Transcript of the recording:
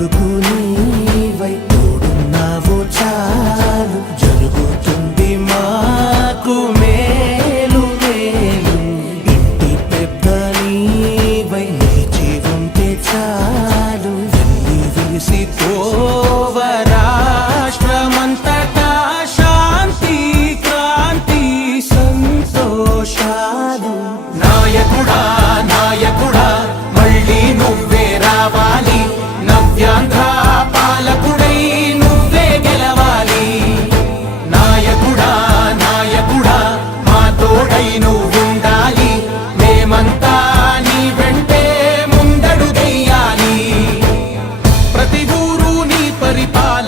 పెద్ద